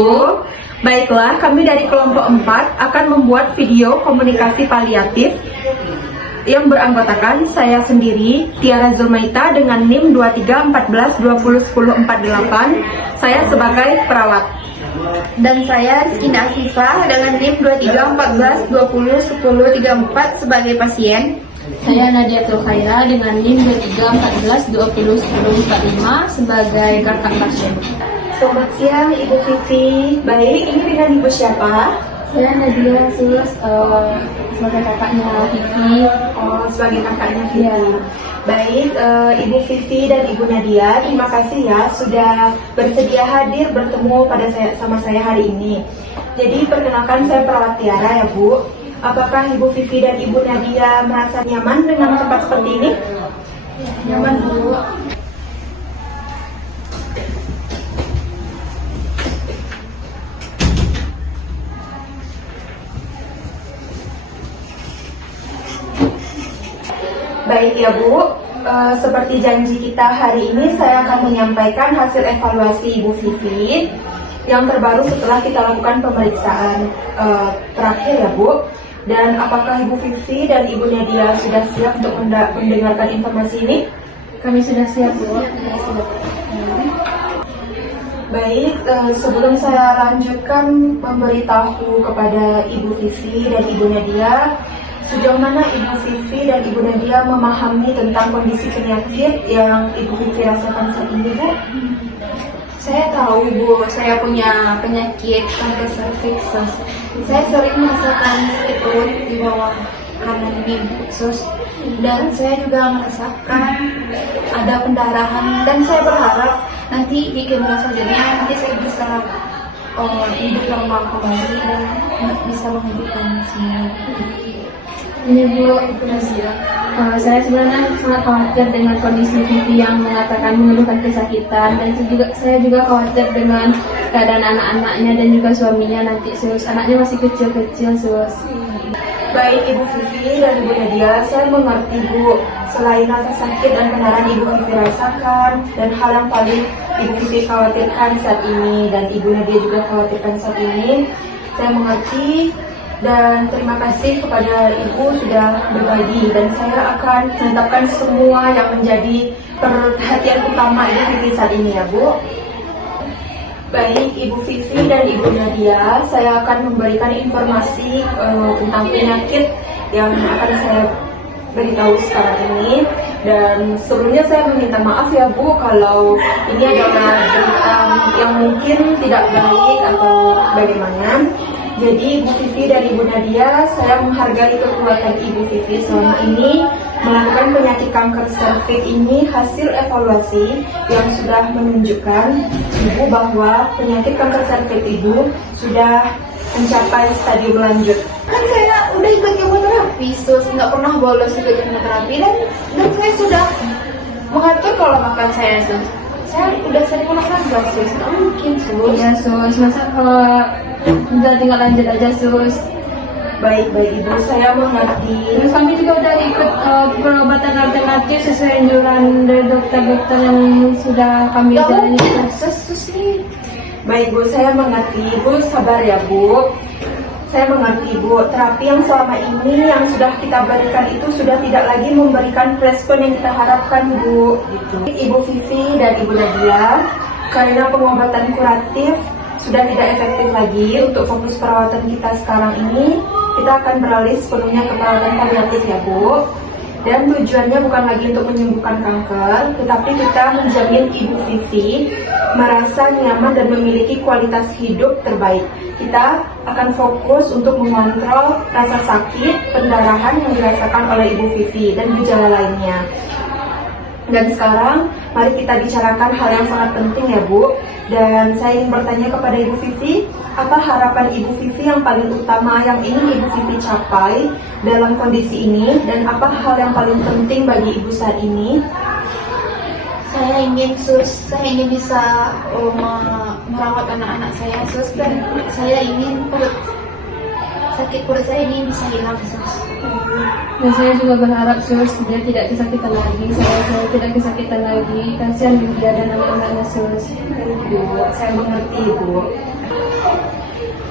wabarakatuh. Baiklah, kami dari kelompok 4 akan membuat video komunikasi paliatif yang beranggotakan saya sendiri, Tiara Zulmaita dengan NIM 2314201048. Saya sebagai perawat. Dan saya Rizkinda Afifah dengan NIM 2314201034 sebagai pasien. Saya Nadia Tulkhaira dengan NIM 2314201045 sebagai kakak pasien. Selamat siang Ibu Vivi. Baik, ini dengan Ibu siapa? Saya Nadia Sus, sebagai kakaknya Vivi. Oh, sebagai kakaknya Vivi. Ya. Baik, Ibu Vivi dan Ibu Nadia, terima kasih ya sudah bersedia hadir bertemu sama saya hari ini. Jadi perkenalkan, saya perawat Tiara ya Bu. Apakah Ibu Vivi dan Ibu Nadia merasa nyaman dengan tempat seperti ini? Nyaman Bu. Baik ya Bu, seperti janji kita hari ini saya akan menyampaikan hasil evaluasi Ibu Vivi yang terbaru setelah kita lakukan pemeriksaan terakhir ya Bu. Dan apakah Ibu Vivi dan Ibu Nadia sudah siap untuk mendengarkan informasi ini? Kami sudah siap Bu. Baik, sebelum saya lanjutkan memberitahu kepada Ibu Vivi dan Ibu Nadia, sejauh mana Ibu Vivi dan Ibu Nadia memahami tentang kondisi penyakit yang Ibu Vivi rasakan saat ini, Bu? Saya tahu Bu, saya punya penyakit kanker serviks. Saya sering merasakan sakit perut di bawah kanan ibu sus, dan saya juga merasakan ada pendarahan, dan saya berharap nanti di kemudian selanjutnya nanti saya bisa hidup normal kembali dan bisa menghidupkan semua. Ini Bu, Ibu Nadia. Saya sebenarnya sangat khawatir dengan kondisi Vivi yang mengatakan mengeluhkan kesakitan, dan saya juga khawatir dengan keadaan anak-anaknya dan juga suaminya nanti Sus. Anaknya masih kecil-kecil Sus. Baik Ibu Vivi dan Ibu Nadia, saya mengerti Bu. Selain rasa sakit dan pendarahan Ibu Vivi rasakan, dan hal yang paling Ibu Vivi khawatirkan saat ini, dan Ibu Nadia juga khawatirkan saat ini, saya mengerti. Dan terima kasih kepada Ibu sudah berbagi, dan saya akan menetapkan semua yang menjadi perhatian utama Ibu Vivi saat ini ya Bu. Baik Ibu Vivi dan Ibu Nadia, saya akan memberikan informasi tentang penyakit yang akan saya beritahu sekarang ini. Dan sebelumnya saya meminta maaf ya Bu kalau ini adalah berita yang mungkin tidak baik atau bagaimana. Jadi Ibu Vivi dan Ibu Nadia, saya menghargai kekuatan Ibu Vivi selama ini melakukan penyakit kanker serviks ini. Hasil evaluasi yang sudah menunjukkan Ibu bahwa penyakit kanker serviks Ibu sudah mencapai stadium lanjut. Kan saya udah ikut kemoterapi sus, nggak pernah bolos ikut kemoterapi, dan saya sudah mengatur kalau makan saya sus. Saya udah sering olahraga sus, nggak mungkin sus. Iya Sus, masa kalau udah tinggal lanjut aja Sus. Baik Ibu, saya mengerti. Terus kami juga udah ikut perobatan alternatif sesuai anjuran dari dokter-dokter yang sudah kami jalani. Sus nih. Baik Bu, saya mengerti. Bu, sabar ya Bu. Saya mengerti Bu, terapi yang selama ini yang sudah kita berikan itu sudah tidak lagi memberikan respon yang kita harapkan Bu. Gitu. Ibu Vivi dan Ibu Nadia, karena pengobatan kuratif sudah tidak efektif lagi untuk fokus perawatan kita sekarang ini, kita akan beralih sepenuhnya ke perawatan paliatif ya Bu. Dan tujuannya bukan lagi untuk menyembuhkan kanker, tetapi kita menjamin Ibu Vivi merasa nyaman dan memiliki kualitas hidup terbaik. Kita akan fokus untuk mengontrol rasa sakit, pendarahan yang dirasakan oleh Ibu Vivi dan gejala lainnya. Dan sekarang, mari kita bicarakan hal yang sangat penting ya Bu. Dan saya ingin bertanya kepada Ibu Vivi, apa harapan Ibu Vivi yang paling utama yang ingin Ibu Vivi capai dalam kondisi ini, dan apa hal yang paling penting bagi Ibu saat ini? Saya ingin bisa merawat anak-anak saya sus, dan saya ingin sakit perut saya ini bisa hilang sus. Dan saya juga berharap Sus, dia tidak kesakitan lagi, saya tidak kesakitan lagi. Kasihan dia dan anak-anaknya Sus. Bu, saya mengerti Bu.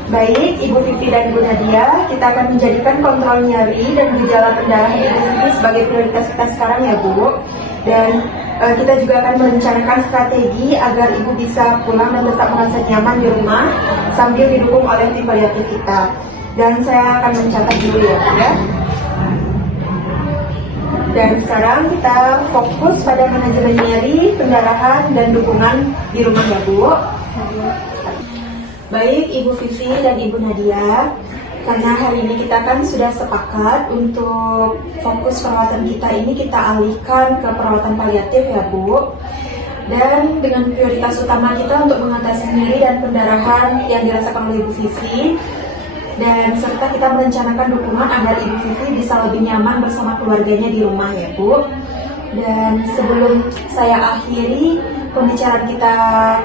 Baik, Ibu Vivi dan Ibu Nadia, kita akan menjadikan kontrol nyeri dan gejala pendarahan Ibu Vivi sebagai prioritas kita sekarang ya Bu. Dan kita juga akan merencanakan strategi agar Ibu bisa pulang dan tetap merasa nyaman di rumah sambil didukung oleh tim paliatif kita. Dan saya akan mencatat dulu ya Bu ya. Dan sekarang kita fokus pada manajemen nyeri, pendarahan, dan dukungan di rumah ya Bu. Baik Ibu Vivi dan Ibu Nadia, karena hari ini kita kan sudah sepakat untuk fokus perawatan kita ini kita alihkan ke perawatan paliatif ya Bu. Dan dengan prioritas utama kita untuk mengatasi nyeri dan pendarahan yang dirasakan oleh Ibu Vivi, dan serta kita merencanakan dukungan agar Ibu Vivi bisa lebih nyaman bersama keluarganya di rumah ya Bu. Dan sebelum saya akhiri pembicaraan kita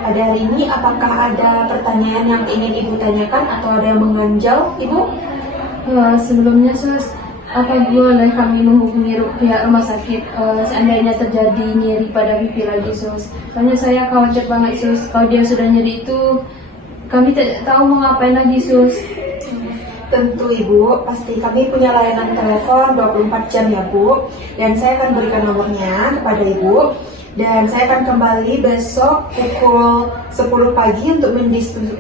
pada hari ini, apakah ada pertanyaan yang ingin Ibu tanyakan atau ada yang mengganjal Ibu? Sebelumnya Sus, apa boleh kami menghubungi pihak rumah sakit seandainya terjadi nyeri pada pipi lagi Sus? Soalnya saya khawatir banget Sus, kalau dia sudah nyeri itu kami tidak tahu mau ngapain lagi Sus. Tentu Ibu, pasti kami punya layanan telepon 24 jam ya Bu. Dan saya akan berikan nomornya kepada Ibu. Dan saya akan kembali besok pukul 10 pagi untuk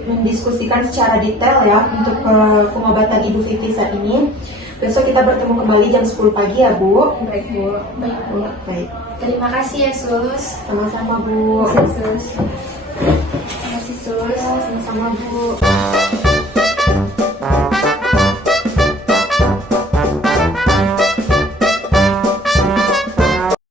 mendiskusikan secara detail ya untuk pengobatan Ibu Vivi saat ini. Besok kita bertemu kembali jam 10 pagi ya Bu. Baik Bu. Baik Bu. Baik. Terima kasih ya Sus. Sama-sama Bu. Terima kasih Sus. Terima kasih Sus. Sama-sama Bu.